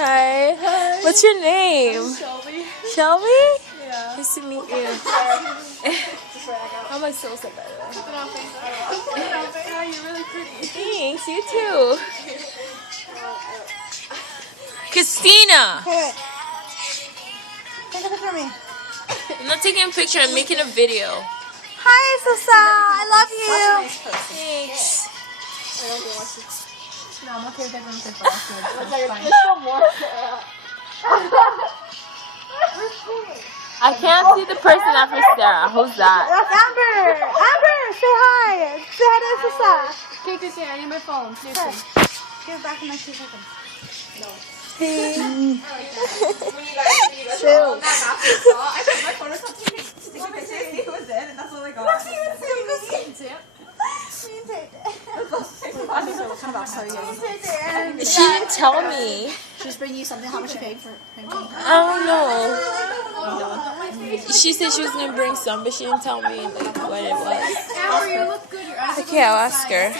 Hi. Hi. What's your name? Shelby. Shelby? Yeah. Nice to meet you. How am I so sad, by the way? Yeah, you're really pretty. Thanks, you too. Christina! Hey, take a picture of me. I'm not taking a picture, I'm making a video. Hi, Susa. I love you. Thanks. No, I'm okay with everyone saying fine. I can't see the person after Sarah. Who's that? That's Amber. Amber, say hi. Say hi to Susa. Okay, Christina, I need my phone. Seriously. Give it back in like 2 seconds. Hey. Chill. She didn't tell me. She just bring you something. How much you paid for painting? I don't know. She said she was gonna bring some, but she didn't tell me like what it was. Amber, you look good. Your eyes Okay, I'll ask her.